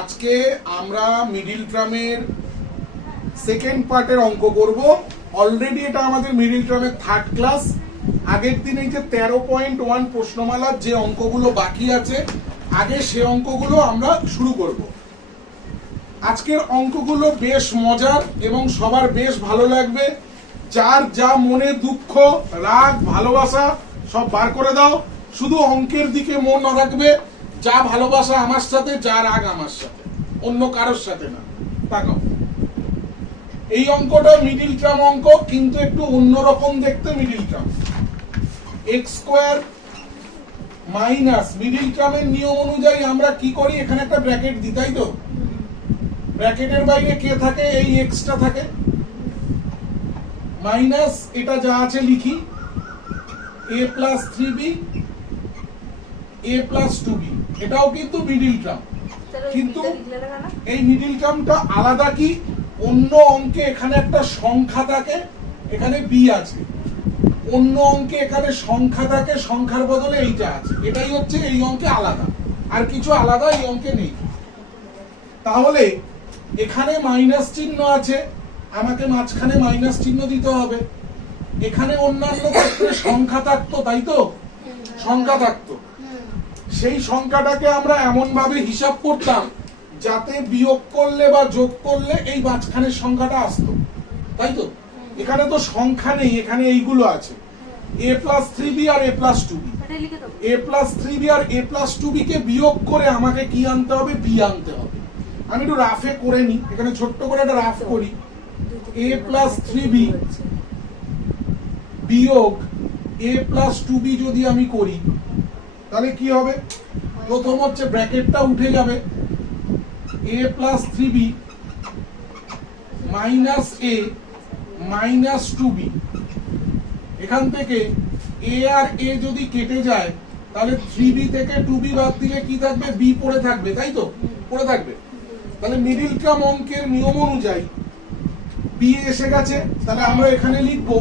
আজকে আমরা মিডিল টার্মের সেকেন্ড পার্টের অঙ্ক করব। অলরেডি এটা আমাদের মিডিল টার্মের থার্ড ক্লাস। আগের দিন এই যে 13.1 প্রশ্নমালার যে অঙ্কগুলো বাকি আছে আগে সে অঙ্কগুলো আমরা শুরু করব। আজকের অঙ্কগুলো বেশ মজার এবং সবার বেশ ভালো লাগবে। যার যা মনে দুঃখ, রাগ, ভালোবাসা সব বার করে দাও, শুধু অঙ্কের দিকে মন রাখবে। যা ভালোবাসা আমার সাথে, যা রাগ আমার সাথে, অন্য কারোর সাথে না। তাকাও, এই অঙ্কটা মিডিল টার্ম অঙ্ক, কিন্তু একটু অন্যরকম দেখতে middle term. X square minus middle টার্মের নিয়ম অনুযায়ী আমরা কি করি, এখানে একটা ব্র্যাকেট দিই, তাই তো? ব্র্যাকেটের বাইরে কে থাকে? এই এক্সটা থাকে, মাইনাস এটা যা আছে লিখি a plus 3b a plus 2b। এটাও কিন্তু মিডিল টার্ম, কিন্তু এই মিডিল টার্মটা আলাদা। কি অন্য অঙ্কে এখানে একটা সংখ্যা থাকে, এখানে b আছে। অন্য অঙ্কে এখানে সংখ্যা থাকে, সংখ্যার বদলে এইটা আছে। এটাই হচ্ছে এই অঙ্কে আলাদা, আর কিছু আলাদা এই অঙ্কে নেই। তাহলে এখানে মাইনাস চিহ্ন আছে, আমাকে মাঝখানে মাইনাস চিহ্ন দিতে হবে। এখানে অন্যান্য ক্ষেত্রে সংখ্যা থাকতো, তাই তো? সংখ্যা থাকতো, সেই সংখ্যাটাকে আমরা এমন ভাবে হিসাব করতাম যাতে বিয়োগ করলে বা যোগ করলে এই মাঝখানের সংখ্যাটা আসতো, তাই তো? এখানে তো সংখ্যা নেই, এখানে এইগুলো আছে, a প্লাস 3b আর a plus 2b। a plus 3b আর a প্লাস 2b কে বিয়োগ করে আমাকে কি আনতে হবে? b আনতে হবে। আমি একটু রাফে করে নি, এখানে ছোট্ট করে একটা রাফ করি। a প্লাস 3b বিয়োগ a প্লাস 2b যদি আমি করি তাহলে কি হবে? প্রথম হচ্ছে ব্র্যাকেটটা উঠে যাবে, a plus 3b minus a minus 2b। এখান থেকে a আর a যদি কেটে যায় তাহলে 3b থেকে 2b বাদ দিলে কি থাকবে? b পড়ে থাকবে, তাই তো? পড়ে থাকবে। তাহলে মিডিল টার্ম অঙ্কের নিয়ম অনুযায়ী b এসে গেছে, তাহলে আমরা এখানে লিখবো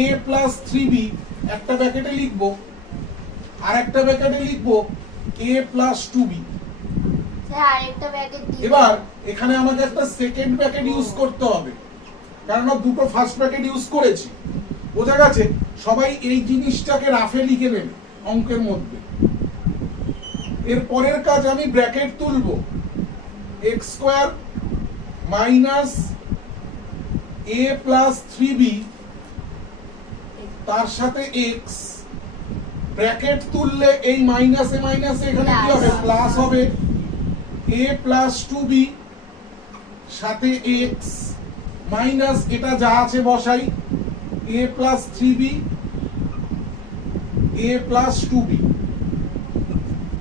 a প্লাস 3b, একটা ব্র্যাকেটে লিখবো, আর একটা ব্র্যাকেটে লিখবো a প্লাস 2b। এবার এখানে আমাকে একটা সেকেন্ড ব্র্যাকেট ইউজ করতে হবে, কারণ দুটো ফার্স্ট ব্র্যাকেট ইউজ করেছি। বোঝা গেছে? সবাই এই জিনিসটাকে রাফে লিখে নেবে অঙ্কের মধ্যে। এর পরের কাজ, আমি ব্র্যাকেট তুলবো, x square minus a plus 3b তার সাথে এক্স। ব্র্যাকেট তুললে এই মাইনাসে মাইনাসে এখানে কি হবে? প্লাস হবে। a প্লাস 2b সাথে এক্স মাইনাস এটা যা আছে বসাই, a plus 3b a plus 2b।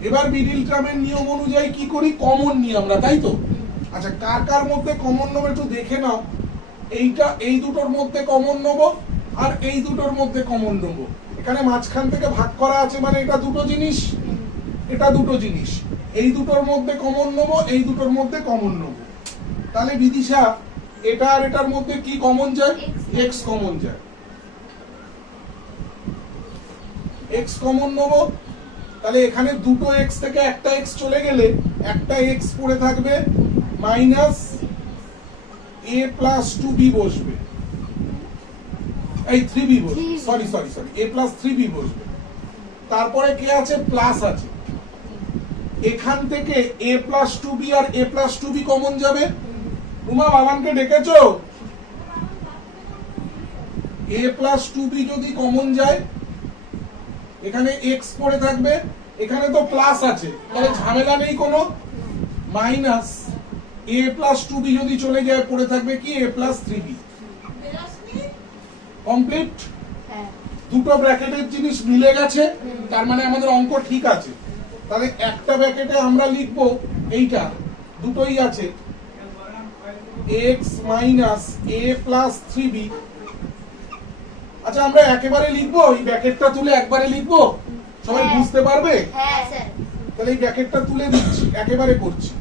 এবার মিডিল টার্মের নিয়ম অনুযায়ী কি করি? কমন নিই আমরা, তাই তো? আচ্ছা, কার কার মধ্যে কমন নেবো একটু দেখে নাও। এইটা এই দুটোর মধ্যে কমন নেবো, আর এই দুটোর মধ্যে কমন নেবো। এখানে মাঝখান থেকে ভাগ করা আছে, মানে এটা দুটো জিনিস, এটা দুটো জিনিস। এই দুটোর মধ্যে কমন নেবো, এই দুটোর মধ্যে কমন নেবো। তাহলে বিদিশা, এটা আর এটার মধ্যে কি কমন যায়? x কমন যায়। x কমন নেবো, তাহলে এখানে দুটো x থেকে একটা x চলে গেলে একটা x পড়ে থাকবে, মাইনাস a প্লাস 2b বসবে, এই 3b বসবে, সরি a প্লাস 3b বসবে। তারপরে কে আছে? প্লাস আছে। এখান থেকে a প্লাস 2b আর a প্লাস 2b কমন যাবে। রুমা, বাবানকে ডেকেছো? a প্লাস 2b যদি কমন যায়, এখানে x পড়ে থাকবে, এখানে তো প্লাস আছে, তাহলে ঝামেলা নেই কোনো। মাইনাস a প্লাস 2b যদি চলে যায় পড়ে থাকবে কি? a plus 3b। কমপ্লিট। দুটো ব্র্যাকেটের জিনিস মিলে গেছে, তার মানে আমাদের অঙ্ক ঠিক আছে। তাহলে একটা ব্র্যাকেটে আমরা লিখবো এইটা, দুটোই আছে, x minus a plus 3b। আচ্ছা, আমরা একেবারে লিখবো, এই ব্র্যাকেটটা তুলে একবারে লিখবো, সবাই বুঝতে পারবে? তাহলে এই ব্র্যাকেটটা তুলে দিচ্ছি, একেবারে করছি।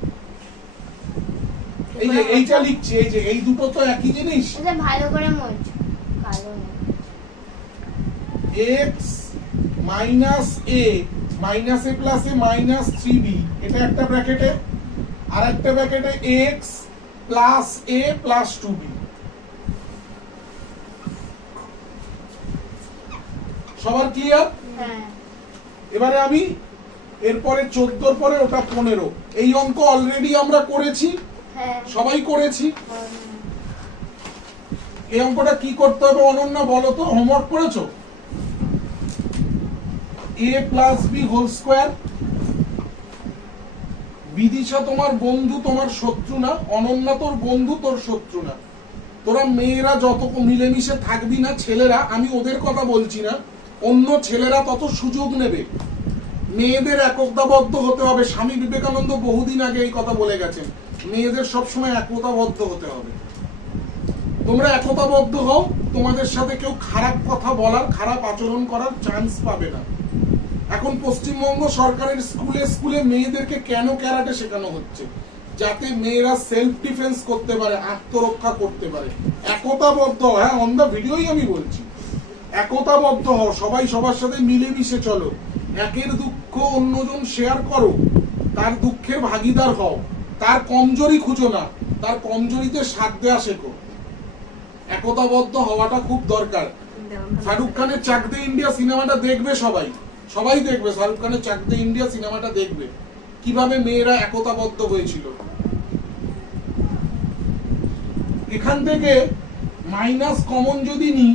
এই যে এইটা লিখছি, এই যে এই দুটো তো একই জিনিস। ভালো করে x minus a minus a plus a minus 3b, এটা একটা ব্র্যাকেটে। আর একটা ব্র্যাকেটে x plus a plus 2b। সবার ক্লিয়ার? হ্যাঁ। এবারে আমি এরপরে 14 পরে ওটা 15। এই অঙ্ক অলরেডি আমরা করেছি, হ্যাঁ। সবাই করেছি। এই অঙ্কটা কি করতে হবে অনন্যা বলো তো, হোমওয়ার্ক করেছো? a plus B whole square. Bidisha তোমার বন্ধু, তোমার শত্রু না। অনন্যা তোর বন্ধু, তোর শত্রু না। তোরা মেয়েরা যত মিলেমিশে থাকবি না, ছেলেরা, আমি ওদের কথা বলছি না, অন্য ছেলেরা তত সুযোগ নেবে। মেয়েদের একতাবদ্ধ হতে হবে। স্বামী বিবেকানন্দ বহুদিন আগে এই কথা বলে গেছেন, মেয়েদের সবসময় একতাবদ্ধ হতে হবে। তোমরা একতাবদ্ধ হও, তোমাদের সাথে কেউ খারাপ কথা বলার, খারাপ আচরণ করার চান্স পাবে না। এখন পশ্চিমবঙ্গ সরকারের স্কুলে স্কুলে মেয়েদেরকে কেন ক্যারাটে শেখানো হচ্ছে? যাতে মেয়েরা সেলফ ডিফেন্স করতে পারে, আত্মরক্ষা করতে পারে। একতাবদ্ধ, হ্যাঁ, অন দা ভিডিওই আমি বলছি, একতাবদ্ধ হও, সবাই সবার সাথে মিলেমিশে চলো। একের দুঃখ অন্যজন শেয়ার করো, তার দুঃখের ভাগিদার হও। তার কমজোরি খুঁজো না, তার কমজোরিতে সাথ দেয়া শেখো। একতাবদ্ধ হওয়াটা খুব দরকার। শাহরুখ খানের চাক দে ইন্ডিয়া সিনেমাটা দেখবে সবাই, সবাই দেখবে। শাহরুখ খানের চাক দে ইন্ডিয়া সিনেমাটা দেখবে, কিভাবে মেয়েরা একতাবদ্ধ হয়েছিল। এখান থেকে মাইনাস কমন যদি নিই,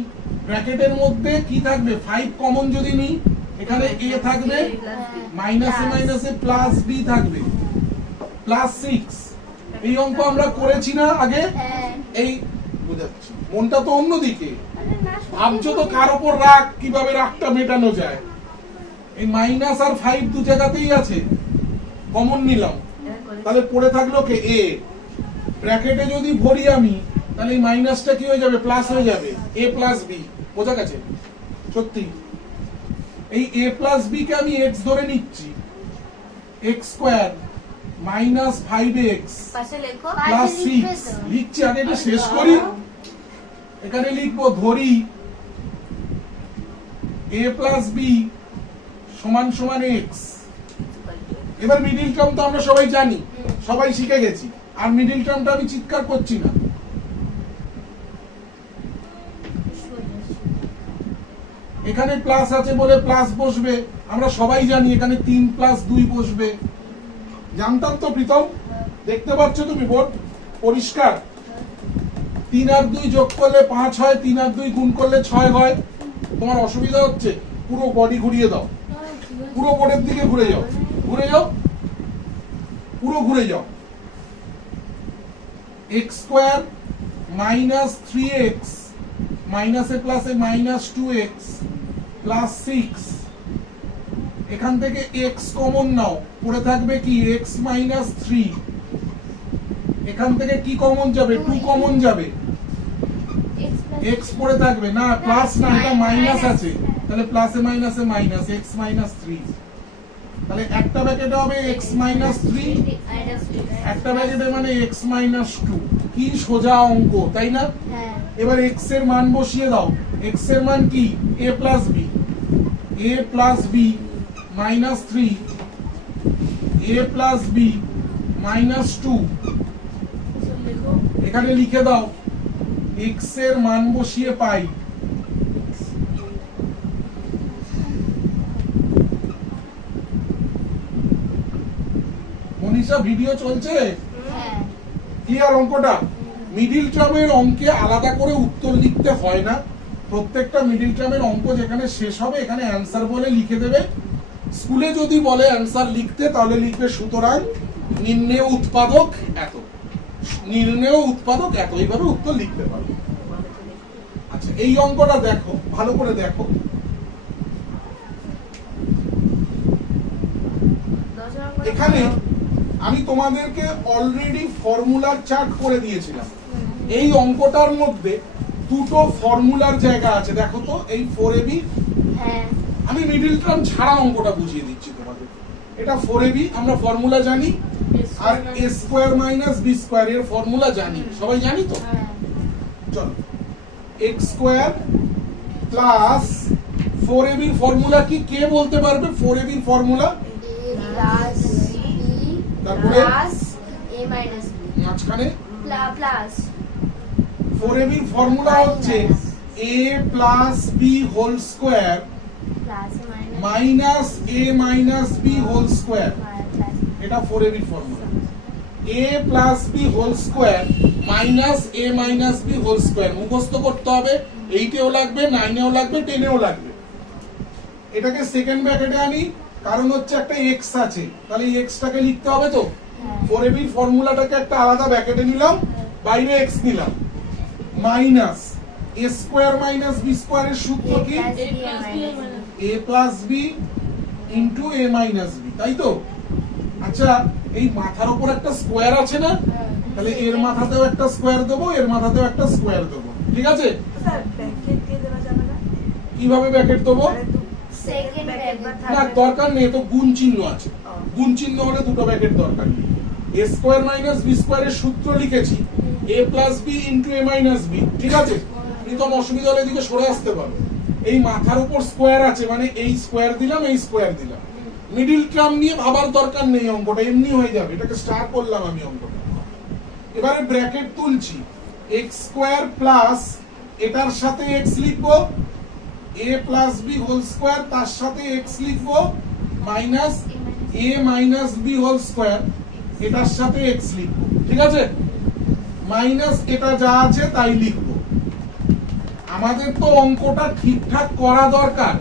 ব্র্যাকেটের মধ্যে কি থাকবে? 5 কমন যদি নিই, এখানে a থাকবে, মাইনাসে মাইনাসে প্লাস b থাকবে, প্লাস 6। এই অঙ্ক আমরা করেছি না আগে? এই বুঝাচ্ছি, মনটা তো অন্যদিকে ভাবছো তো কার উপর রাগ, কিভাবে রাগটা মেটানো যায়। এই মাইনাস আর 5 দু জায়গাতেই আছে, কমন নিলাম, তাহলে পড়ে থাকলো কে? a। ব্র্যাকেটে যদি ভরি আমি, তাহলে এই মাইনাসটা কি হয়ে যাবে? প্লাস হয়ে যাবে, a প্লাস b। বোঝা গেছে? সত্যি এই a প্লাস b কে আমি x ধরে নিচ্ছি, x square minus 5x plus 6 লিখছি। আগে এটা শেষ করি, এখানে লিখবো ধরি a প্লাস b সমান সমান x। এবার মিডিল টার্ম তো আমরা সবাই জানি, সবাই শিখে গেছি, আর মিডিল টার্মটা আমি চিৎকার করছি না। এখানে প্লাস আছে বলে প্লাস বসবে, আমরা সবাই জানি এখানে 3 প্লাস 2 বসবে। জানতাম তো প্রীতম? দেখতে পাচ্ছ তুমি বোর্ড পরিষ্কার? 3 আর 2 যোগ করলে 5 হয়, 3 আর 2 গুণ করলে 6 হয়। তোমার অসুবিধা হচ্ছে? পুরো বডি ঘুরিয়ে দাও, পুরো বোর্ডের দিকে ঘুরে যাও, ঘুরে যাও, পুরো ঘুরে যাও। x স্কয়ার মাইনাস 3x মাইনাসে প্লাসে মাইনাস 2x প্লাস 6। এখান থেকে x কমন নাও, পড়ে থাকবে কি? x minus 3। এখান থেকে কি কমন যাবে? 2 কমন যাবে, x পড়ে থাকবে না, প্লাস না, এটা মাইনাস আছে, তাহলে প্লাসে মাইনাসে মাইনাস, x মাইনাস 3। তাহলে একটা ব্র্যাকেটে হবে x মাইনাস 3, একটা ব্র্যাকেটে মানে x মাইনাস 2। কি সোজা অঙ্ক, তাই না? এবার x এর মান বসিয়ে দাও। x এর মান কি? a plus b, a plus b minus 3, a plus b minus 2। এখানে লিখে দাও, x এর মান বসিয়ে পাই মনীষা, ভিডিও চলছে? ক্লিয়ার অঙ্কটা? মিডিল টার্মের অঙ্কে আলাদা করে উত্তর লিখতে হয় না। প্রত্যেকটা মিডিল টার্মের অঙ্ক যেখানে শেষ হবে, এখানে অ্যান্সার বলে লিখে দেবে। স্কুলে যদি বলে অ্যান্সার লিখতে, তাহলে লিখবে সুতরাং নির্ণেয় উৎপাদক এত, নির্ণেয় উৎপাদক এত, এইভাবে উত্তর লিখতে পারবে। আচ্ছা, এই অঙ্কটা দেখো, ভালো করে দেখো। এখানে আমি তোমাদেরকে অলরেডি ফর্মুলার চার্ট করে দিয়েছিলাম। এই অঙ্কটার মধ্যে দুটো ফর্মুলার জায়গা আছে, দেখো তো। এই 4ab, আমি মিডিল টার্ম ছাড়া অঙ্কটা বুঝিয়ে দিচ্ছি তোমাদের। এটা 4ab, আমরা ফর্মুলা জানি, আর a square minus b square এর ফর্মুলা জানি, সবাই জানি তো? চলো, x স্কয়ার প্লাস 4ab এর ফর্মুলা কি? কে বলতে পারবে 4ab এর ফর্মুলা? তারপরে মাঝখানে প্লাস 4ab এর ফর্মুলা হচ্ছে a plus b whole square minus a minus b whole square. এটা 4ab এর formula. a plus b whole square minus a minus b whole square মুখস্থ করতে হবে। 8 এও লাগবে, 9 এও লাগবে, 10 এও লাগবে। এটাকে সেকেন্ড ব্র্যাকেটে আনি, কারণ হচ্ছে একটা x আছে, তাহলে এই x টাকে লিখতে হবে তো। 4ab এর ফর্মুলাটাকে একটা আলাদা ব্র্যাকেটে নিলাম, বাইরে x নিলাম, minus a square minus b স্কয়ারের সূত্র কি? a plus b into a minus b, তাই তো? আচ্ছা, এই মাথার উপর একটা স্কয়ার আছে না, তাহলে এর মাথাতেও একটা স্কয়ার দেবো, এর মাথাতেও একটা স্কয়ার দেবো, ঠিক আছে? কিভাবে ব্র্যাকেট দেবো? না, দরকার নেই, তো গুণ চিহ্ন আছে। গুণ চিহ্ন হলে দুটো ব্র্যাকেট দরকার নেই। a স্কয়ার মাইনাস b স্কয়ারের সূত্র লিখেছি, a plus b into a minus b, ঠিক আছে? প্রথম অসুবিধা হলে এদিকে সরে আসতে পারো। এই মাথার উপর স্কয়ার আছে মানে এই স্কয়ার দিলাম, এই স্কয়ার দিলাম। মিডিল টার্ম নিয়ে ভাবার দরকার নেই, অঙ্কটা এমনি হয়ে যাবে। এটাকে স্টার করলাম আমি অঙ্কটা। এবারে ব্র্যাকেট তুলছি, x স্কয়ার প্লাস এটার সাথে x লিখবো, a plus b whole square, তার সাথে x লিখবো, minus a minus b whole square, এটার সাথে x লিখবো, ঠিক আছে? মাইনাস এটা যা আছে তাই লিখবো। আমাদের তো অঙ্কটা ঠিকঠাক করা দরকার।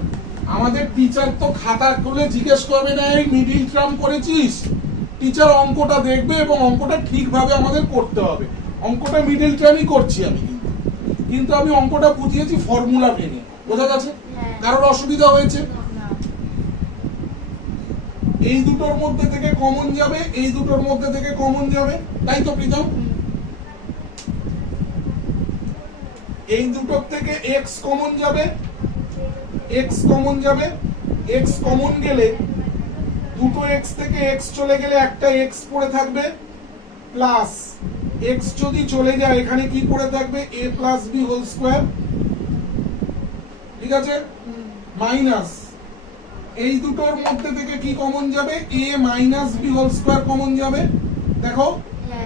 আমাদের টিচার তো খাতা খুলে জিজ্ঞেস করবে না এই মিডিল টার্ম করেছিস? টিচার অঙ্কটা দেখবে এবং অঙ্কটা ঠিকভাবে আমাদের করতে হবে। অঙ্কটা মিডিল টার্মই করছি আমি, কিন্তু আমি অঙ্কটা বুঝিয়েছি ফর্মুলা ভেঙে। বোঝা গেছে? কারোর অসুবিধা হয়েছে? এই দুটোর মধ্যে থেকে কমন যাবে, এই দুটোর মধ্যে থেকে কমন যাবে, তাই তো প্রীতম? এই দুটোর থেকে x কমন যাবে, x কমন যাবে, x কমন গেলে দুটো x থেকে x চলে গেলে একটা x পড়ে থাকবে, প্লাস x যদি চলে যায় এখানে কি পড়ে থাকবে? a plus b whole square, ঠিক আছে? মাইনাস এই দুটোর মধ্যে থেকে কি কমন যাবে? a minus b whole square common যাবে। দেখো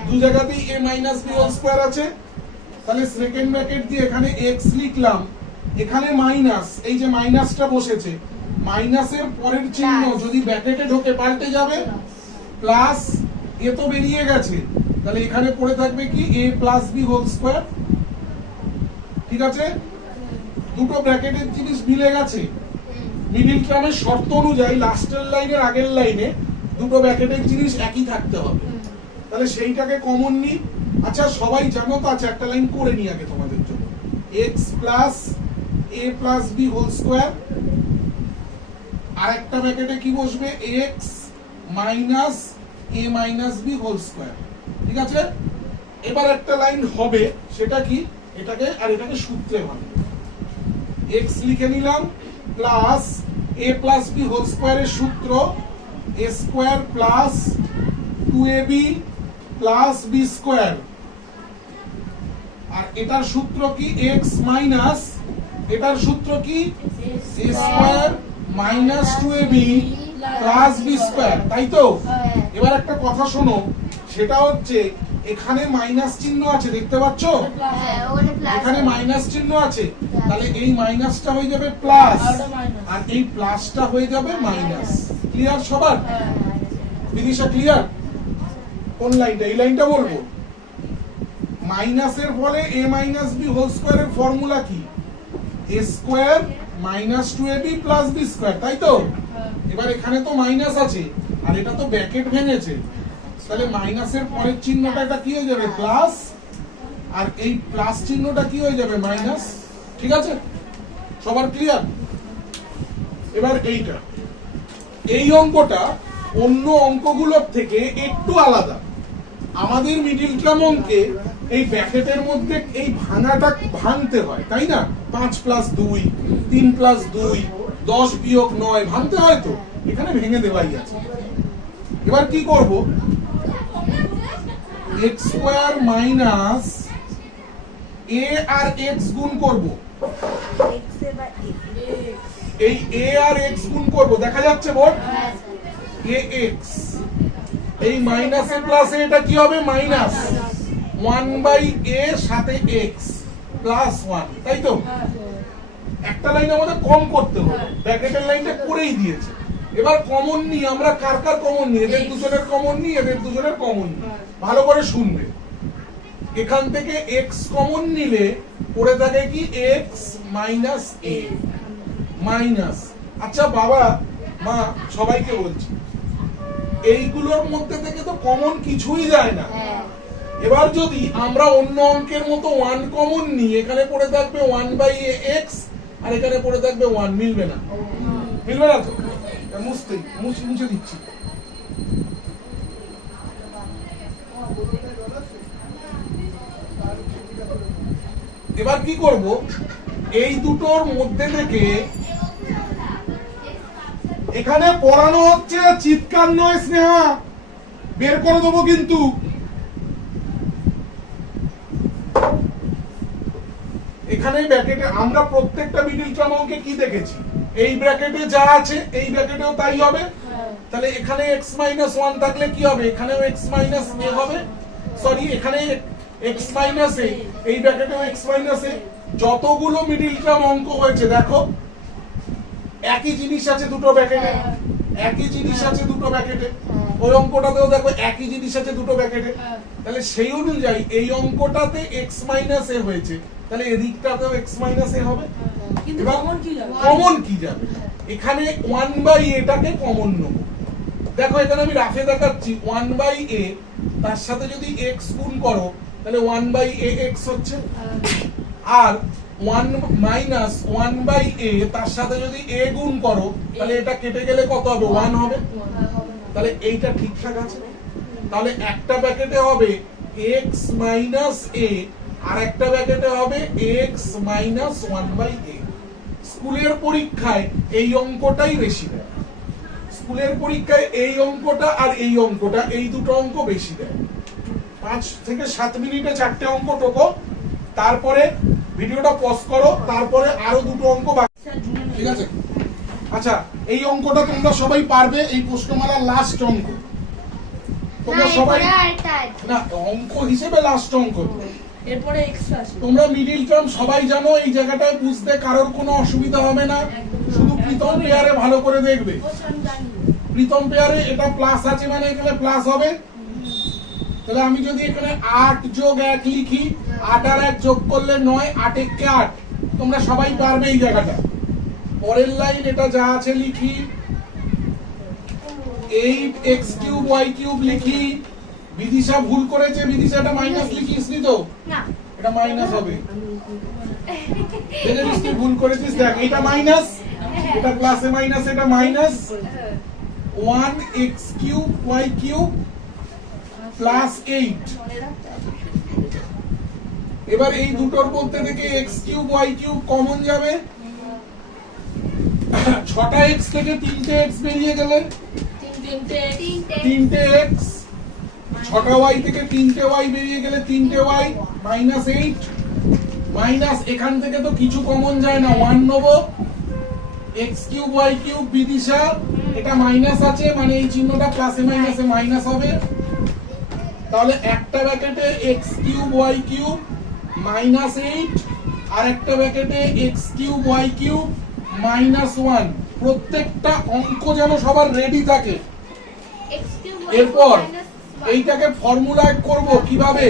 দু জায়গাতেই a minus b whole square আছে, তাহলে সেকেন্ড ব্র্যাকেট দিয়ে এখানে x লিখলাম, এখানে মাইনাস, এই যে মাইনাসটা বসেছে, মাইনাসের পরের চিহ্ন যদি ব্র্যাকেটে ঢোকে পাল্টে যাবে, প্লাস এ তো বেরিয়ে গেছে, তাহলে এখানে পড়ে থাকবে কি? a plus b whole square, ঠিক আছে? দুটো ব্র্যাকেটের জিনিস মিলে গেছে। মিডিল টার্মের শর্ত অনুযায়ী লাস্টের লাইনের আগের লাইনে দুটো ব্র্যাকেটের জিনিস একই থাকতে হবে, তাহলে সেইটাকে কমন নিই। আচ্ছা, সবাই জানো তো? আচ্ছা, একটা লাইন করে নিই আগে তোমাদের জন্য। x plus a plus b whole square, আর একটা ব্র্যাকেটে কি বসবে? x minus a minus b whole square, ঠিক আছে? এবার একটা লাইন হবে, সেটা কি? এটাকে আর এটাকে সূত্রে ভাঙবো। x লিখে নিলাম, plus a plus b whole স্কয়ারের সূত্র a square plus 2ab plus b square, আর এটার সূত্র কি? x মাইনাস এটার সূত্র কি? a square minus 2ab plus b square, তাই তো? এবার একটা কথা শোনো, সেটা হচ্ছে এখানে মাইনাস চিহ্ন আছে, দেখতে পাচ্ছ? এখানে মাইনাস চিহ্ন আছে, তাহলে এই মাইনাসটা হয়ে যাবে প্লাস, আর এই প্লাসটা হয়ে যাবে মাইনাস। ক্লিয়ার সবার? বিদিশা ক্লিয়ার? কোন লাইনটা? এই লাইনটা বলবো। মাইনাসের ফলে a মাইনাস b হোল স্কয়ারের ফর্মুলা কি? a square minus 2ab plus b square, তাই তো? এবার এখানে তো মাইনাস আছে, আর এটা তো ব্র্যাকেট ভেঙেছে, তাহলে মাইনাসের পরের চিহ্নটা এটা কি হয়ে যাবে? প্লাস, আর এই প্লাস চিহ্নটা কি হয়ে যাবে? মাইনাস, ঠিক আছে? সবার ক্লিয়ার? এবার এইটা, এই অঙ্কটা অন্য অঙ্কগুলোর থেকে একটু আলাদা। আমাদের মিডিল টার্ম অঙ্কে এই ব্র্যাকেটের মধ্যে এই ভাঙাটা ভাঙতে হয়, তাই না? 5 প্লাস 2, 3 প্লাস 2, 10 বিয়োগ 9 ভাঙতে হয় তো, এখানে ভেঙে দেওয়াই আছে। এবার কি করব? x স্কয়ার মাইনাস a আর x গুণ করব, এই a আর x গুণ করব, দেখা যাচ্ছে বোর্ড? ax, এই মাইনাসে প্লাসে এটা কি হবে মাইনাস 1/a সাথে x প্লাস 1, তাই তো? একটা লাইন আমাদের কম করতে হবে, ব্র্যাকেটের লাইনটা করেই দিয়েছে। এবার কমন নিই আমরা, কার কার কমন নিই? এদের দুজনের কমন নিই, এদের দুজনের কমন নিই। ভালো করে শুনবে, এখান থেকে x কমন নিলে পড়ে থাকে কি x মাইনাস a মাইনাস। আচ্ছা বাবা মা সবাইকে বলছি, এইগুলোর মধ্যে থেকে তো কমন কিছুই যায় না। এবার যদি আমরা অন্য অঙ্কের মতো 1 কমন নিই, এখানে পড়ে থাকবে 1/x আর এখানে পড়ে থাকবে 1, মিলবে না? মিলবে না তো? মুছে দিচ্ছি। এবার কি করব, এই দুটোর মধ্যে থেকে এখানে পড়ানো হচ্ছে, চিৎকার নয় স্নেহা, বের করে দেবো কিন্তু। এখানে ব্র্যাকেটে আমরা প্রত্যেকটা মিডল টার্ম অঙ্কে কি দেখেছি, এই ব্র্যাকেটে যা আছে এই ব্র্যাকেটেও তাই হবে। তাহলে এখানে x - 1 থাকলে কি হবে, এখানেও x - a হবে, সরি এখানে x - a, এই ব্র্যাকেটেও x - a। যতগুলো মিডল টার্ম অঙ্ক হয়েছে দেখো একই জিনিস আছে দুটো ব্র্যাকেটে, একই জিনিস আছে দুটো ব্র্যাকেটে। ওই অঙ্কটাতেও দেখো একই জিনিস আছে দুটো ব্র্যাকেটে। তাহলে সেই অনুযায়ী এই অঙ্কটাতে x - a হয়েছে, তাহলে এদিকটাতেও x - a হবে। কিন্তু কমন কি যাবে? এখানে 1/a টাকে কমন নেব। দেখো এখানে আমি রাফে দেখাচ্ছি, 1/a তার সাথে যদি x গুণ করো তাহলে 1/ax হচ্ছে, আর 1 মাইনাস 1/a তার সাথে যদি a গুণ করো তাহলে এটা কেটে গেলে কত হবে, 1 হবে। তাহলে এইটা ঠিকঠাক আছে। তাহলে একটা ব্র্যাকেটে হবে x - a আর একটা ব্র্যাকেটে হবে x - 1/a। স্কুলের পরীক্ষায় এই অঙ্কটাই বেশি দেয়, স্কুলের পরীক্ষায় এই অঙ্কটা আর এই অঙ্কটা, এই দুটো অঙ্ক বেশি দেয়। 5 থেকে 7 মিনিটে 4টে অঙ্ক টোকো, তারপরে ভিডিওটা পজ করো, তারপরে আরো দুটো অঙ্ক বাকি, ঠিক আছে? আচ্ছা এই অঙ্কটা তোমরা সবাই পারবে, এই প্রশ্নমালার লাস্ট অঙ্ক। তোমরা সবাই না অঙ্ক হিসেবে লাস্ট অঙ্ক, এরপরে এক্সট্রা আছে। তোমরা মিডল টার্ম সবাই জানো, এই জায়গাটায় বুঝতে কারোর কোনো অসুবিধা হবে না। শুধু প্রথম পেয়ারে ভালো করে দেখবে, প্রথম পেয়ারে এটা প্লাস আছে মানে এখানে প্লাস হবে। তাহলে আমি যদি এখানে 8 যোগ 1 লিখি, 8 আর 1 যোগ করলে 9, 8 একে 8, তোমরা সবাই পারবে এই জায়গাটা। পরের লাইন এটা যা আছে লিখি, 8x³ y³ লিখি। বিদিশা ভুল করেছে, বিদিশাটা মাইনাস লিখিস নি তো? না, এটা মাইনাস হবে। দেখেছিস তুই ভুল করেছিস, দেখ এটা মাইনাস, এটা প্লাসে মাইনাস, এটা মাইনাস 1x³ y³ প্লাস 8। এবার এই দুটোর মধ্যে থেকে x³ y³ কমন যাবে, 6টা x থেকে 3টে x বেরিয়ে গেলে 3টে x, 6টা y থেকে 3টে y বেরিয়ে গেলে 3টে y, -8 মাইনাস এখান থেকে তো কিছু কমন যায় না, 1 নেব, x³ y³ বিদিশা এটা মাইনাস আছে মানে এই চিহ্নটা প্লাসে মাইনাসে মাইনাস হবে। তাহলে একটা ব্র্যাকেটে x³ y³ -8 আর একটা ব্র্যাকেটে x³ y³ -1। প্রত্যেকটা অঙ্ক যেন সবার রেডি থাকে। এরপর এইটাকে ফর্মুলায় করব কিভাবে,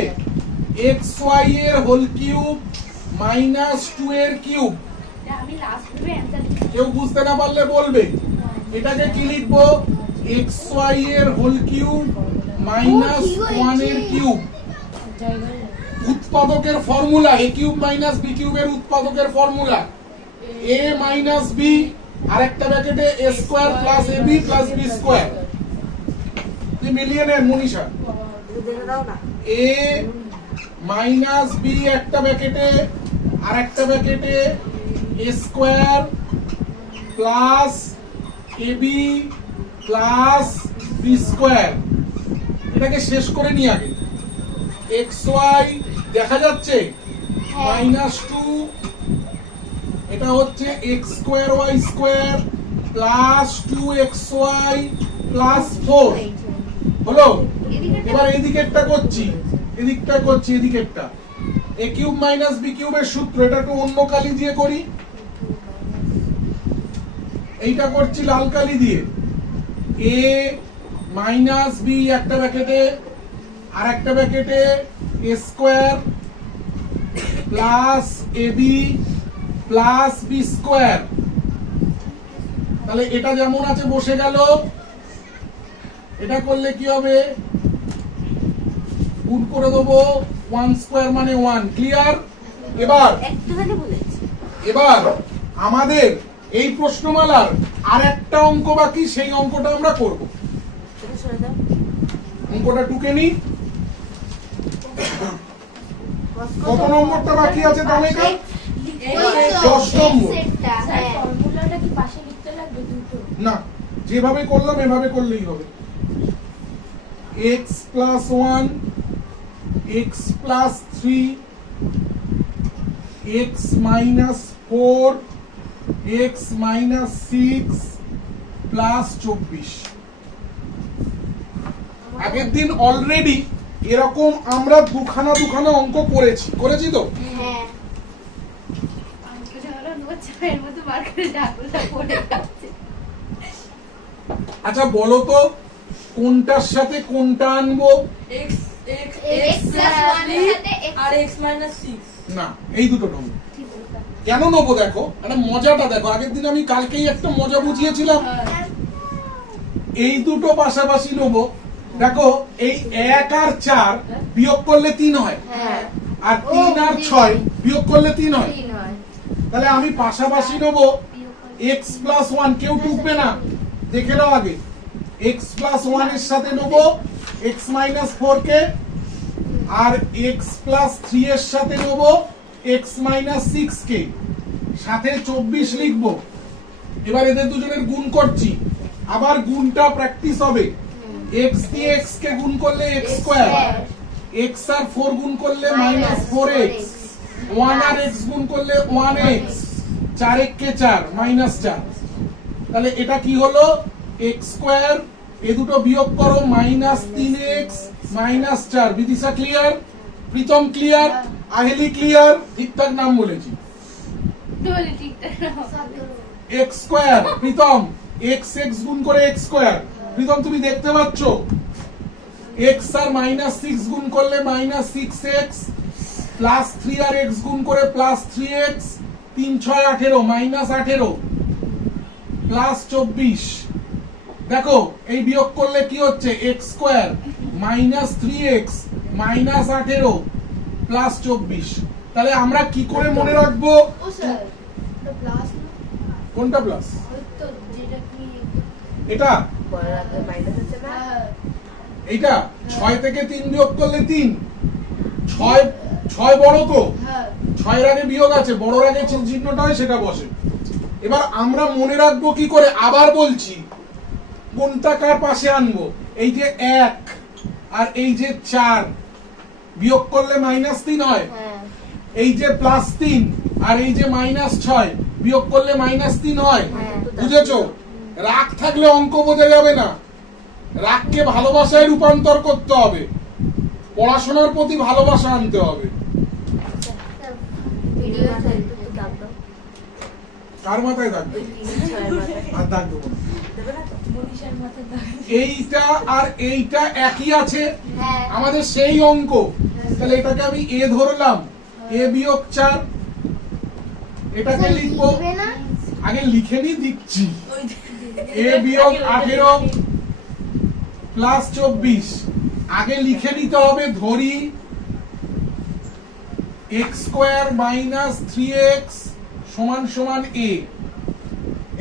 xy এর হোল কিউব -2 এর কিউব। আমি লাস্ট ভেবে অ্যানসার দিচ্ছি। কেউ বুঝতে না পারলে বলবে। এটাকে কি লিখবো, xy এর হোল কিউব -1 এর কিউব। উৎপাদকের ফর্মুলা a³ b³ এর উৎপাদকের ফর্মুলা a - b আর একটা ব্র্যাকেটে a² + ab + b²। তুই মিলিয়ে নেন মনীষা, a - b একটা ব্র্যাকেটে আর একটা ব্র্যাকেটে a² + ab + b²। এটাকে শেষ করে নি আগে। xy দেখা যাচ্ছে -2, এটা হচ্ছে x² y² + 2xy + 4 হলো? এদিকে এবার এদিকেরটা করছি, এদিকেরটা a কিউব মাইনাস b কিউবের সূত্র, এটা একটু অন্য কালি দিয়ে করি। এইটা করছি লাল কালি দিয়ে। a মাইনাস b একটা ব্র্যাকেটে, আর একটা ব্র্যাকেটে a square plus ab plus b square. তাহলে এটা যেমন আছে বসে গেল। এটা করলে কি হবে? গুণ করে দেবো 1 স্কয়ার মানে 1। ক্লিয়ার? একটুখানি বলেছি। এবার আমাদের এই প্রশ্নমালার আর একটা অঙ্ক বাকি, সেই অঙ্কটা আমরা করব। এটা সরে দাও। অঙ্কটা টুকে নি। কত নম্বরটা বাকি আছে তাহলে? 10 নম্বর। স্যার ফর্মুলাটা কি পাশে লিখতে লাগবে দুটো? না, যেভাবে করলাম এভাবে করলেই হবে। x plus 1 x plus 3 x minus 4 x minus 6 plus 24। আগের দিন অলরেডি এরকম আমরা দুখানা অঙ্ক করেছি তো? হ্যাঁ। অঙ্কটা হলো তোমার চায়ের মতো বার করে ঢাকুলটা পড়ে যাচ্ছে। আচ্ছা বলো তো, কোনটার সাথে কোনটা আনবো? x x plus plus 1 এর সাথে x আর x minus 6 না, এই দুটো নেবো। কেন নেবো দেখো, একটা মজাটা দেখো। আগের দিন আমি কালকেই একটা মজা বুঝিয়েছিলাম। এই দুটো পাশাপাশি নেবো। দেখো, এই 1 আর 4 বিয়োগ করলে 3 হয়, হ্যাঁ আর 3 আর 6 বিয়োগ করলে 3 হয়। 3 হয়। তাহলে আমি পাশাপাশি নেবো x প্লাস 1। কেউ টুকবে না, দেখে নাও আগে। x প্লাস 1 এর সাথে নেবো x মাইনাস 4 কে, আর x প্লাস 3 এর সাথে নেবো x মাইনাস 6 কে, সাথে 24 লিখবো। এবার এদের দুজনের গুণ করছি, আবার গুণটা প্র্যাকটিস হবে। x দিয়ে x কে গুণ করলে x স্কয়ার, x আর 4 গুণ করলে মাইনাস 4x, 1 আর x গুণ করলে 1x, 4 এক কে 4 মাইনাস 4। তাহলে এটা কি হলো? x স্কয়ার, এ দুটো বিয়োগ করো, minus 3x minus 4। Bidisha clear? Pritam clear? Aheli clear? ঠিকঠাক নাম বলেছি। তাহলে ঠিকঠাক x square, Pritam x x গুণ করে x স্কয়ার। প্রীতম তুমি দেখতে পাচ্ছ, x আর মাইনাস 6 গুণ করলে মাইনাস 6x, প্লাস 3 আর x গুণ করে প্লাস 3x, 3 6 18 মাইনাস 18 প্লাস 24। দেখো এই বিয়োগ করলে কি হচ্ছে? x square minus 3x minus 18 plus 24। তাহলে আমরা কি করে মনে রাখবো? ও স্যার এটা প্লাস না? কোনটা প্লাস? ওই তো যেটা কি এটা বড় রাতে মাইনাস আছে না? এইটা 6 থেকে 3 বিয়োগ করলে 3। 6 বড় তো, হ্যাঁ 6 এর আগে বিয়োগ আছে, বড়র আগে যে চিহ্নটা হয় সেটা বসে। এবার আমরা মনে রাখবো কি করে? আবার বলছি, কোনটা কার পাশে আনবো? এই যে 1 আর এই যে 4 বিয়োগ করলে মাইনাস 3 হয়, হ্যাঁ এই যে প্লাস 3 আর এই যে মাইনাস 6 বিয়োগ করলে মাইনাস 3 হয়। হ্যাঁ। বুঝেছো? রাগ থাকলে অঙ্ক বোঝা যাবে না। রাগকে ভালোবাসায় রূপান্তর করতে হবে, পড়াশোনার প্রতি ভালোবাসা আনতে হবে। ভিডিও একটু দাগ দাও। কার মাথায় থাকবে? ওই 3 6 মাথায় আর দাগ দেবো না। দেবে না তো? মনীষার মাথায় দাগ। এইটা আর এইটা একই আছে, হ্যাঁ আমাদের সেই অঙ্ক। তাহলে এটাকে আমি এ ধরলাম, এ বিয়োগ 4। এটাকে লিখবো, লিখবে না? আগে লিখে নি দিচ্ছি। ওই এ বিয়োগ 18 প্লাস 24। আগে লিখে নিতে হবে, ধরি x স্কয়ার মাইনাস 3x সমান সমান a।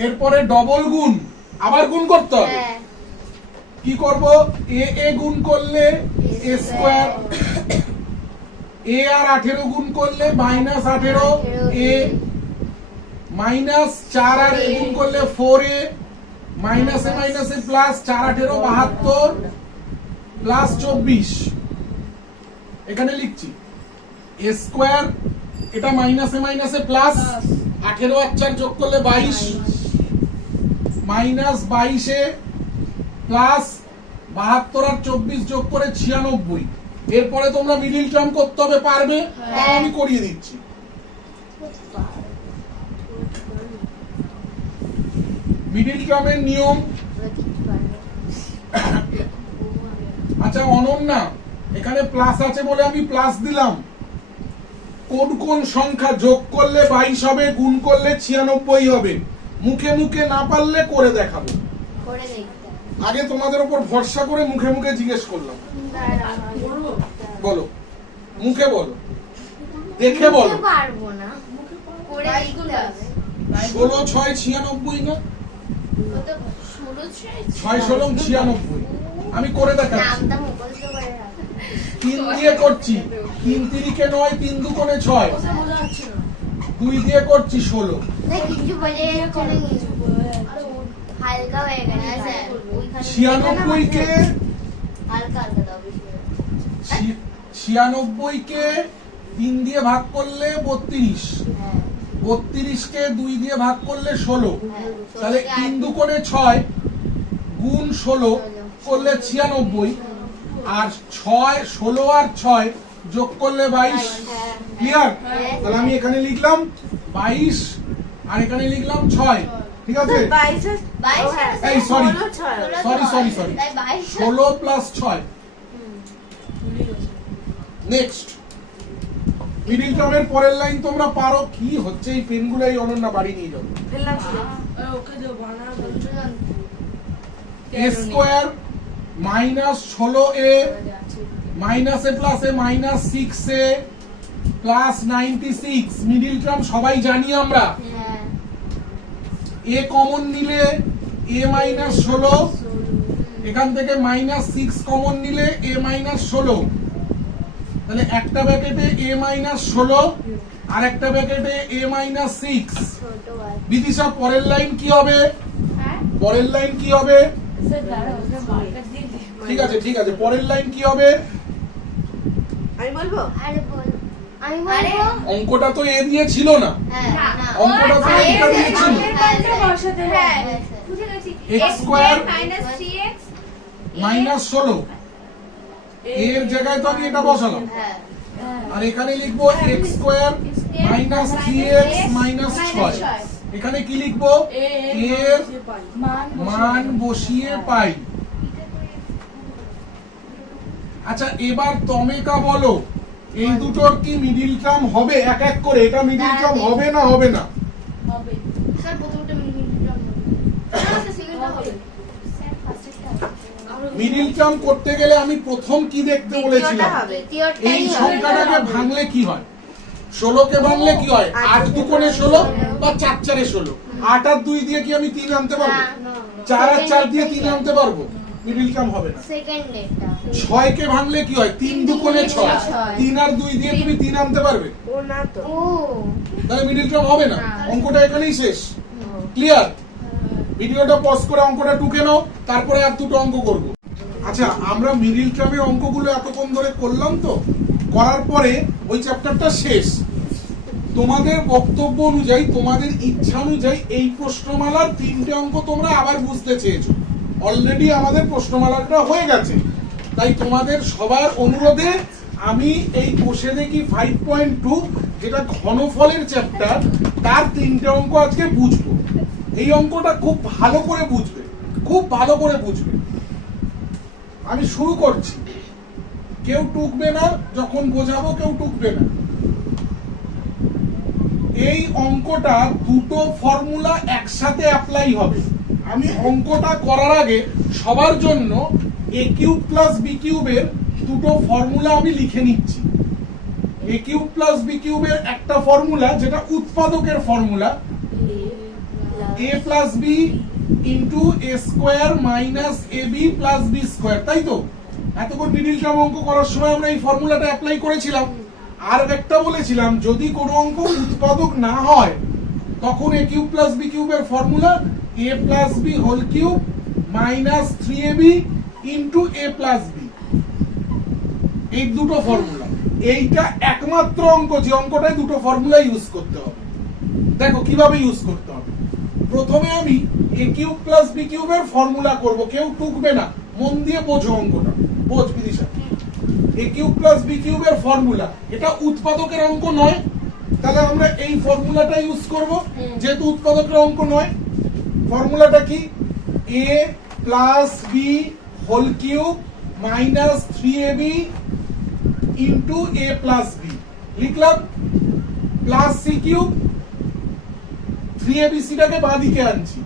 এরপরে ডবল গুণ, আবার গুণ করতে হবে। হ্যাঁ কি করব? a গুণ করলে a স্কয়ার, a আর 18 গুণ করলে মাইনাস 18 a, মাইনাস 4 আর a গুণ করলে 4a, মাইনাসে মাইনাসে প্লাস 4 18 72 প্লাস 24। এখানে লিখছি a স্কয়ার, এটা মাইনাসে মাইনাসে প্লাস 18 আর 4 যোগ করলে 22, মাইনাস 22 এ প্লাস 72 আর 24 যোগ করে 96। এরপরে তোমরা মিডিল টার্ম করতে হবে, পারবে? তাও আমি করিয়ে দিচ্ছি। মিডিল টার্মের নিয়ম, আচ্ছা অনন্যা এখানে প্লাস আছে বলে আমি প্লাস দিলাম। কোন কোন সংখ্যা যোগ করলে 22 হবে, গুণ করলে 96 হবে? মুখে মুখে না পারলে করে দেখাবো। করে দেখতে আগে তোমাদের উপর ভরসা করে মুখে মুখে জিজ্ঞেস করলাম। বলো, মুখে বলো, দেখে বলো। পারবো না, করে দেখতে হবে। 16 6 96 না? 6 16 96। আমি করে দেখাচ্ছি। নামটা মুখস্থ করে রাখো। 3 দিয়ে করছি, 3 3 9, 3 2 6, বোঝা যাচ্ছে না। 2 দিয়ে করছি 16। না কিছু বলে চলে গেছে, হালকা হয়ে গেছে স্যার। ওইখানে 96 কে হালকা হালকা দাও বেশি। 96 কে 3 দিয়ে ভাগ করলে 32, হ্যাঁ 32 কে 2 দিয়ে ভাগ করলে 16, হ্যাঁ তাহলে 3 2 করে 6 গুণ 16 করলে 96, আর 6 16 আর 6 যোগ করলে 22। ক্লিয়ার? তাহলে আমি এখানে লিখলাম 22 আর এখানে লিখলাম 6। ঠিক আছে? এই sorry sorry sorry, 16 plus 6। Next middle টার্মের পরের লাইন তোমরা পারো। কি হচ্ছে এই পেনগুলো? এই অনন্যা বাড়ি নিয়ে যাও। ওকে যে বানা a square minus 16a minus A plus A minus 6a plus 96। Middle term সবাই জানি আমরা। হ্যাঁ a কমন নিলে a মাইনাস 16, এখান থেকে মাইনাস 6 কমন নিলে a মাইনাস 16। তাহলে একটা ব্র্যাকেটে a মাইনাস 16 আর একটা ব্র্যাকেটে a মাইনাস 6। ছোট ভাই বিদিশা পরের লাইন কি হবে? হ্যাঁ পরের লাইন কি হবে? স্যার দাঁড়াও, ওকে মার্কার দিয়ে দিই। ঠিক আছে ঠিক আছে, পরের লাইন কি হবে? আমি বলবো আরে বল, আমি বলবো। অঙ্কটা তো এ দিয়ে ছিল না, হ্যাঁ না অঙ্কটা তো এটা দিয়ে ছিল। হ্যাঁ বুঝে গেছি। x স্কয়ার -3x মাইনাস 16 এর জায়গায় তো আমি এটা বসালাম, হ্যাঁ আর এখানে লিখবো x square minus 3x minus 6। এখানে কি লিখবো? এর মান বসিয়ে পাই। আচ্ছা এবার তমেকা বলো, এই দুটোর কি মিডিল টার্ম হবে? এক এক করে, এটা মিডিল টার্ম হবে না হবে না? হবে। স্যার প্রথমটা মিনিট স্যার সেকেন্ডটা হবে স্যার ফার্স্টটা মিডিল টার্ম করতে গেলে আমি প্রথম কি দেখতে বলেছিলাম? এই সংখ্যাটাকে ভাঙলে কি হয়? 16 কে ভাঙলে কি হয়? 8 দুগুণে 16 বা 4 4 এ 16। 8 আর 2 দিয়ে কি আমি 3 আনতে পারবো? 4 আর 4 দিয়ে 3 আনতে পারবো? মিডিল টার্ম হবে না। সেকেন্ড ডেটটা 6 কে ভাঙলে কি হয়? 3 দুগুণে 6, 3 আর 2 দিয়ে তুমি 3 আনতে পারবে? ও না তো ও তাহলে মিডিল টার্ম হবে না। অঙ্কটা এখানেই শেষ। ক্লিয়ার? ভিডিওটা পজ করে অঙ্কটা টুকে নাও, তারপরে আর দুটো অঙ্ক করব। আচ্ছা আমরা মিডিল টার্মের অঙ্কগুলো এতক্ষণ ধরে করলাম, তো করার পরে ওই চ্যাপ্টারটা শেষ। তোমাদের বক্তব্য অনুযায়ী, তোমাদের ইচ্ছা অনুযায়ী এই প্রশ্নমালার 3টে অঙ্ক তোমরা আবার বুঝতে চেয়েছো। অলরেডি আমাদের প্রশ্নমালাটা হয়ে গেছে, তাই তোমাদের সবার অনুরোধে আমি এই কোষে দেখি 5.2 যেটা ঘনফলের চ্যাপ্টার, তার 3টে অঙ্ক আজকে বুঝবো। এই অঙ্কটা খুব ভালো করে বুঝবে, খুব ভালো করে বুঝবে। আমি শুরু করছি। কেউ টুকবে না, যখন বোঝাবো কেউ টুকবে না। এই অঙ্কটা দুটো ফর্মুলা একসাথে অ্যাপ্লাই হবে। আমি অঙ্কটা করার আগে সবার জন্য a কিউব প্লাস b কিউবের দুটো ফর্মুলা আমি লিখে নিচ্ছি। a কিউব প্লাস b কিউবের একটা ফর্মুলা যেটা উৎপাদকের ফর্মুলা, a plus b into a square minus ab plus b square, তাই তো? এতক্ষণ মিডিল টার্ম অঙ্ক করার সময় আমরা এই ফর্মুলাটা অ্যাপ্লাই করেছিলাম। আর একটা বলেছিলাম যদি কোনো অঙ্ক উৎপাদক না হয় তখন a কিউব প্লাস b কিউবের formula a plus b whole cube minus 3ab into a plus b। এই দুটো ফর্মুলা, এইটা একমাত্র অঙ্ক যে অঙ্কটায় দুটো ফর্মুলা ইউজ করতে হবে। দেখো কিভাবে ইউজ করতে হবে। প্রথমে আমি a কিউব প্লাস b কিউবের ফর্মুলা করব, কেউ টুকবে না, মন দিয়ে বোঝো অঙ্কটা, বোঝ বিদিশা। এ কিউব প্লাস বি কিউবের ফর্মুলা, এটা উৎপাদকের অঙ্ক নয়, তাহলে আমরা এই ফর্মুলাটা ইউজ করব, যেহেতু উৎপাদকের অঙ্ক নয়। ফর্মুলাটা কি? A plus B whole cube minus 3ab into A plus B, লিখলাম। প্লাস সি কিউব, 3abc টাকে বাঁদিকে আনছি,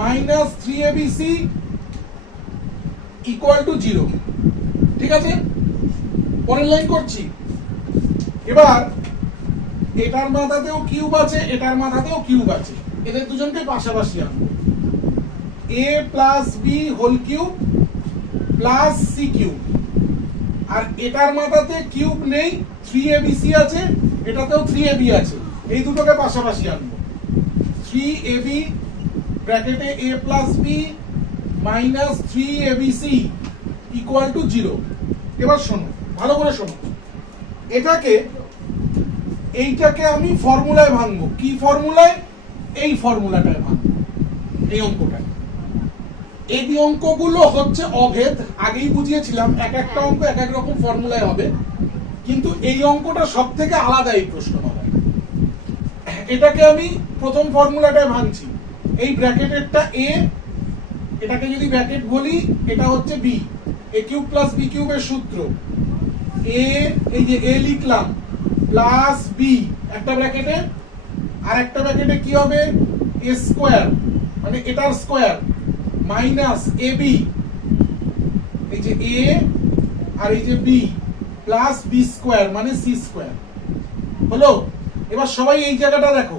মাইনাস 3abc ইকুয়াল টু 0। ঠিক আছে, পরের লাইন করছি। এবার এটার মাথাতেও কিউব আছে, এটার মাথাতেও কিউব আছে, এদের দুজনকে পাশাপাশি আনবো। A plus B whole cube plus C cube, আর এটার মাথাতে কিউব নেই, 3abc আছে, এটাতেও 3ab আছে, এই দুটোকে পাশাপাশি আনবো। 3ab ব্র্যাকেটে a plus B minus 3abc equal to 0। এবার শোনো, ভালো করে শোনো, এইটাকে আমি ফর্মুলায় ভাঙবো। কি ফর্মুলায়? এই ফর্মুলাটায় ভাঙবো, এই অঙ্কটায়। এই অঙ্কগুলো হচ্ছে অভেদ, আগেই বুঝিয়েছিলাম, এক একটা অঙ্ক এক এক রকম ফর্মুলায় হবে, কিন্তু এই অঙ্কটা সব থেকে আলাদা এই প্রশ্ন হবে। এটাকে আমি প্রথম ফর্মুলাটায় ভাঙছি। এই ব্র্যাকেটেরটা এ, এটাকে যদি ব্র্যাকেট বলি, এটা হচ্ছে বি। এ কিউব প্লাস বি কিউবের সূত্র, এ, এই যে এ লিখলাম, প্লাস বি একটা ব্র্যাকেটে, আর একটা ব্র্যাকেটে কি হবে? এ স্কোয়ার, মানে এটার স্কোয়ার, মাইনাস এ বি, এই যে এ আর এই যে বি, প্লাস বি স্কোয়ার মানে সি স্কোয়ার। হলো? এবার সবাই এই জায়গাটা দেখো,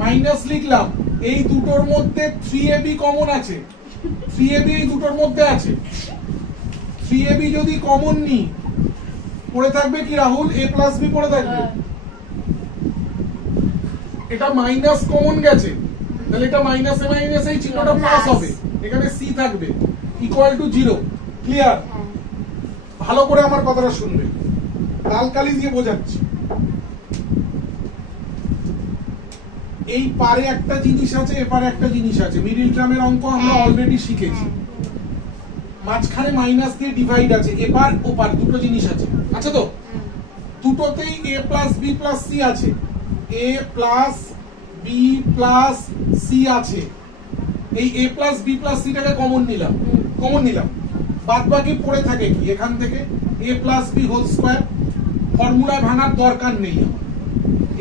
মাইনাস লিখলাম, এই দুটোর মধ্যে 3ab কমন আছে, 3ab এই দুটোর মধ্যে আছে। 3ab যদি কমন নিই, পড়ে থাকবে কি রাহুল? a প্লাস বি পড়ে থাকবে। এটা মাইনাস কমন গেছে, তাহলে এটা মাইনাসে মাইনাস এই চিহ্নটা প্লাস হবে, এখানে সি থাকবে, ইকুয়াল টু 0। ক্লিয়ার? ভালো করে আমার কথাটা শুনবে, লাল কালি দিয়ে বোঝাচ্ছি। এই পারে একটা জিনিস আছে, এপারে একটা জিনিস আছে। মিডিল টার্মের অঙ্ক আমরা অলরেডি শিখেছি। মাঝখানে মাইনাস দিয়ে ডিভাইড আছে, এপার ওপার দুটো জিনিস আছে, আছে তো? দুটোতেই a plus B plus C আছে, a plus B plus C আছে। এই a plus B plus C টাকে কমন নিলাম, বাদ বাকি পড়ে থাকে কি এখান থেকে? a plus B whole square. ফর্মুলায় ভাঙার দরকার নেই আমার।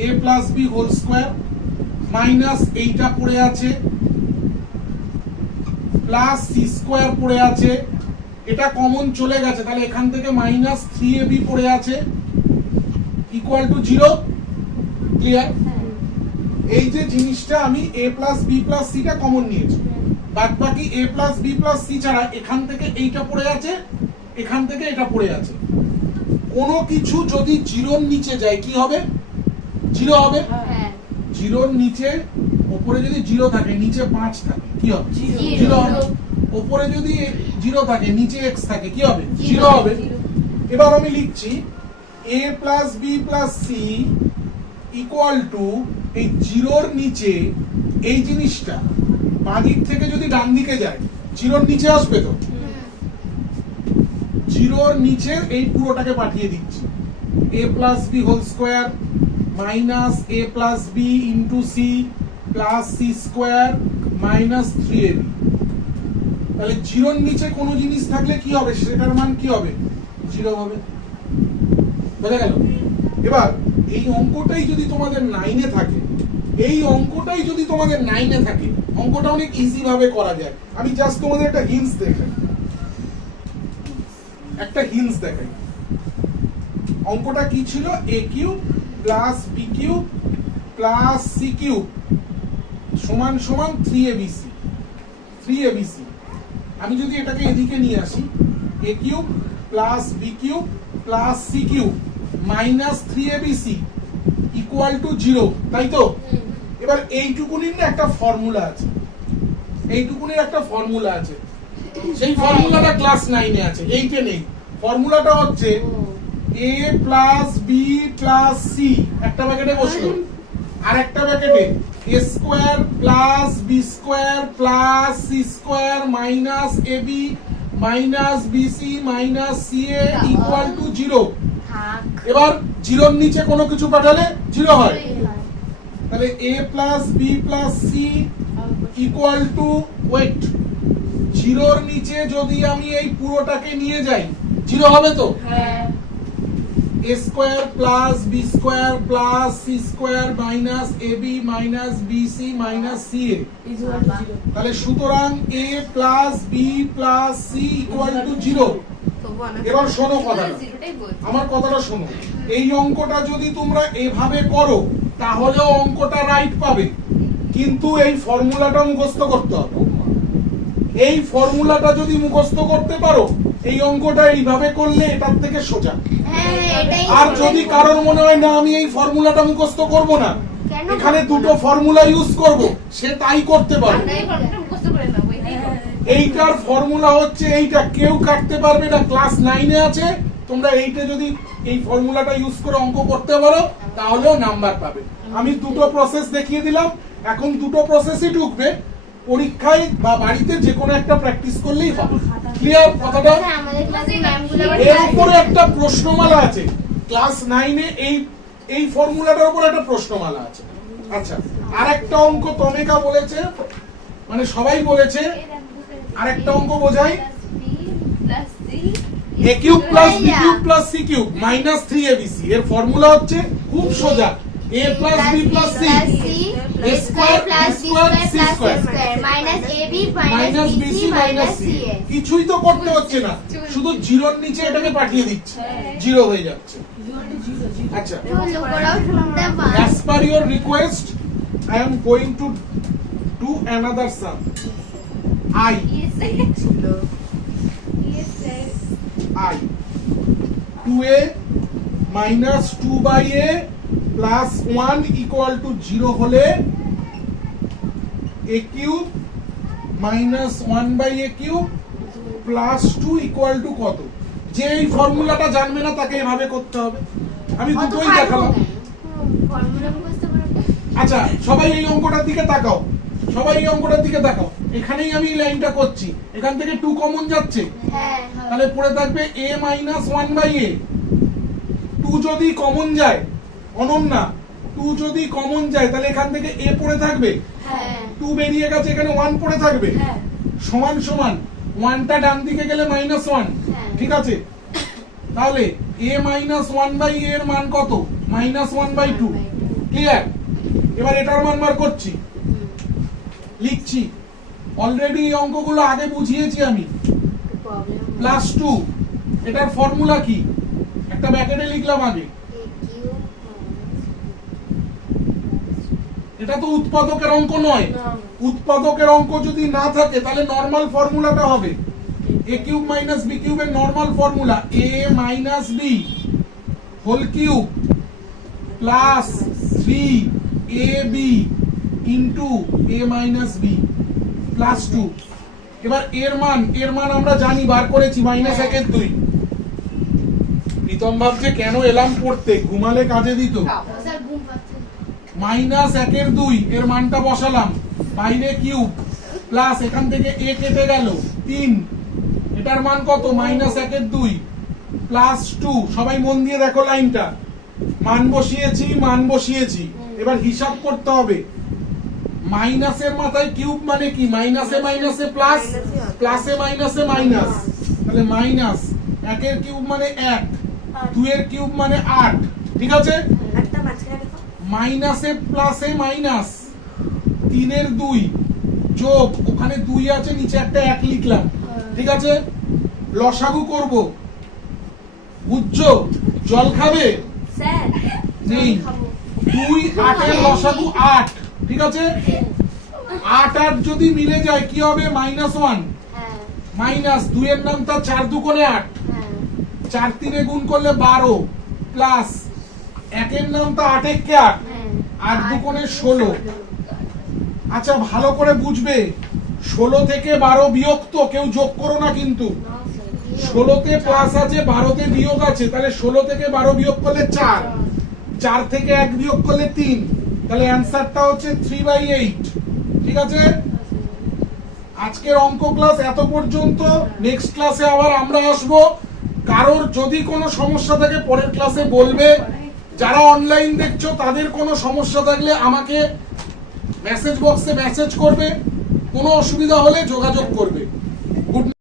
a plus B whole square minus এইটা পড়ে আছে, প্লাস সি স্কোয়ার পড়ে আছে, এটা কমন চলে গেছে, তাহলে এখান থেকে মাইনাস 3ab পড়ে আছে, ইকুয়াল টু 0। ক্লিয়ার? এই যে জিনিসটা আমি a plus B plus C টা কমন নিয়েছি, বাদ বাকি a plus B plus C ছাড়া এখান থেকে এইটা পড়ে আছে, এখান থেকে এটা পড়ে আছে। কোনো কিছু যদি 0 নিচে যায় কি হবে? 0 হবে। 0 নিচে, উপরে যদি 0 থাকে, নিচে 5 থাকে, কি হবে? 0 হবে। উপরে যদি 0 থাকে, নিচে x থাকে, কি হবে? 0 হবে। এবার আমি লিখছি a plus B plus C equal to, এই 0-র নিচে এই জিনিসটা বাঁ দিক থেকে যদি ডান দিকে যায়, 0-র নিচে আসবে তো? 0-র নিচে এই পুরোটাকে পাঠিয়ে দিচ্ছি, a plus B whole square minus a plus B into C plus C square minus 3ab। তাহলে 0-র নিচে কোনো জিনিস থাকলে কি হবে? সেটার মান কি হবে? 0 হবে। বোঝা গেল? এবার এই অঙ্কটাই যদি তোমাদের 9-এ থাকে, অঙ্কটা অনেক ইজি ভাবে করা যায়। আমি জাস্ট তোমাদের একটা হিন্টস দেখাই। অঙ্কটা কি ছিল? a cube plus B cube plus C cube সমান সমান 3abc। আমি যদি এটাকে এদিকে নিয়ে আসি, a cube plus B cube plus C cube minus 3abc equal to 0, তাই তো? এবার এইটুকুনির না একটা ফর্মুলা আছে, সেই ফর্মুলাটা ক্লাস 9-এ আছে, 8-এ নেই। ফর্মুলাটা হচ্ছে a plus B plus C একটা ব্র্যাকেটে বসলো, আর একটা ব্র্যাকেটে a square plus b square plus c square minus ab minus bc minus ca equal to 0 থাক এবার জিরোর নিচে কোনো কিছু পাঠালে জিরো হয় তাহলে a plus b plus c equal to wait জিরোর নিচে যদি আমি এই পুরোটাকে নিয়ে যাই জিরো হবে তো হ্যাঁ a square plus b square plus c square minus ab minus bc minus ca equal to 0 তাহলে সুতরাং a plus b plus c equal to 0 তবু অনেক এবার শোনো কথাটা জিরোটাই বলছি আমার কথাটা শোনো এই অঙ্কটা যদি তোমরা এভাবে করো তাহলেও অঙ্কটা রাইট পাবে কিন্তু এই ফর্মুলাটা মুখস্থ করতে হবে এই ফর্মুলাটা যদি মুখস্থ করতে পারো এই অঙ্কটা এইভাবে করলে এটার থেকে সোজা হ্যাঁ এটাই আর যদি কারোর মনে হয় না আমি এই ফর্মুলাটা মুখস্থ করব না কেন এখানে দুটো ফর্মুলা ইউজ করব সে তাই করতে পারো আমরা এই ফর্মুলাটা মুখস্থ করে নেব এটাই হবে। এইটার ফর্মুলা হচ্ছে এইটা কেউ কাটতে পারবে না ক্লাস 9 এ আছে তোমরা এইটা যদি এই ফর্মুলাটা ইউজ করে অঙ্ক করতে পারো তাহলেও নাম্বার পাবে আমি দুটো প্রসেস দেখিয়ে দিলাম এখন দুটো প্রসেসই ঢুকবে পরীক্ষায় বা বাড়িতে যে কোনো একটা প্র্যাকটিস করলেই হবে ক্লিয়ার কথাটা হ্যাঁ, আমাদের ক্লাসে ম্যামগুলো এর উপরে একটা প্রশ্নমালা আছে ক্লাস 9 এ এই ফর্মুলাটার উপর একটা প্রশ্নমালা আছে আচ্ছা আরেকটা অঙ্ক তমেকা বলেছে মানে সবাই বলেছে আরেকটা অঙ্ক বোঝাই a cube plus b cube plus c cube minus 3abc এর ফর্মুলা হচ্ছে খুব সোজা a plus b plus c a square plus b square plus c square minus ab minus minus bc bc minus minus c ca কিছুই তো করতে হচ্ছে না শুধু জিরোর নিচে এটাকে পাঠিয়ে দিচ্ছি জিরো হয়ে যাচ্ছে ইকুয়াল টু 0 আচ্ছা তো লোকরাও শুনতে পায় as per your request I am going to do another sum I ছিল I 2a minus 2 by a plus 1 equal to 0 হলে a cube minus 1 by a cube plus 2 equal to কত যে এই ফর্মুলাটা জানবে না তাকে এভাবে করতে হবে আমি অত দুটোই পারবো দেখালাম কেন? ফর্মুলা মুখস্থ করে আচ্ছা সবাই এই অঙ্কটার দিকে তাকাও সবাই এই অঙ্কটার দিকে তাকাও এখানেই আমি এই লাইনটা করছি এখান থেকে 2 কমন যাচ্ছে হ্যাঁ তাহলে পড়ে থাকবে a minus 1 by a 2 যদি কমন যায় অনন্যা 2 যদি কমন যায় তাহলে এখান থেকে a পড়ে থাকবে হ্যাঁ 2 বেরিয়ে গেছে এখানে 1 পড়ে থাকবে হ্যাঁ সমান সমান 1টা ডান দিকে গেলে -1 হ্যাঁ। ঠিক আছে তাহলে a minus 1 by a এর মান কত -1 by 2 ক্লিয়ার এবার এটার মান বার করছি লিখছি অলরেডি এই অঙ্কগুলো আগে বুঝিয়েছি আমি প্রবলেম +2 এটার ফর্মুলা কি একটা ব্র্যাকেটে লিখলাম আগে এটা তো উৎপাদকের অঙ্ক নয় না উৎপাদকের অঙ্ক যদি না থাকে তাহলে নরমাল ফর্মুলাটা হবে a কিউব মাইনাস b কিউবের normal formula a minus b whole cube plus 3ab into a minus b plus 2 এবার এর মান আমরা জানি বার করেছি -1 এর 2 প্রীতম ভাবছে কেন এলাম পড়তে ঘুমালে কাজে দিত স্যার ঘুম পাচ্ছে -1 এর 2 এর মানটা বসালাম বাইরে কিউব প্লাস এখান থেকে a কেটে গেল 3 এটার মান কত -1 এর 2 প্লাস 2 সবাই মন দিয়ে দেখো লাইনটা মান বসিয়েছি এবার হিসাব করতে হবে মাইনাসের মাথায় কিউব মানে কি মাইনাসে মাইনাসে প্লাস প্লাসে মাইনাসে মাইনাস তাহলে মাইনাস 1 এর কিউব মানে 1 2 এর কিউব মানে 8 ঠিক আছে একটা মাঝখানে দেখো মাইনাসে প্লাসে মাইনাস 3 এর 2 যোগ ওখানে 2 আছে নিচে একটা 1 লিখলাম ঠিক আছে লসাগু করব বুঝছো জল খাবে স্যার নেই 2 8 এর লসাগু 8 ঠিক আছে 8 আর যদি মিলে যায় কি হবে -1 হ্যাঁ মাইনাস 2 এর নামটা 4 দুগুণে 8 হ্যাঁ 4 3 গুণ করলে 12 প্লাস 1 এর নামটা 8 একে 8 হ্যাঁ 8 দুগুণে 16 আচ্ছা ভালো করে বুঝবে 16 থেকে 12 বিয়োগ তো কেউ যোগ করো না কিন্তু 16 তে প্লাস আছে 12 তে বিয়োগ আছে তাহলে 16 থেকে 12 বিয়োগ করলে 4 4 থেকে 1 বিয়োগ করলে 3 তাহলে অ্যানসারটা হচ্ছে 3/8। ঠিক আছে, আজকের অঙ্ক ক্লাস এত পর্যন্ত। নেক্সট ক্লাসে আবার আমরা আসব। কারোর যদি কোনো সমস্যা থাকে পরের ক্লাসে বলবে। যারা অনলাইন দেখছো তাদের কোনো সমস্যা থাকলে আমাকে মেসেজ বক্সে মেসেজ করবে, কোনো অসুবিধা হলে যোগাযোগ করবে। গুড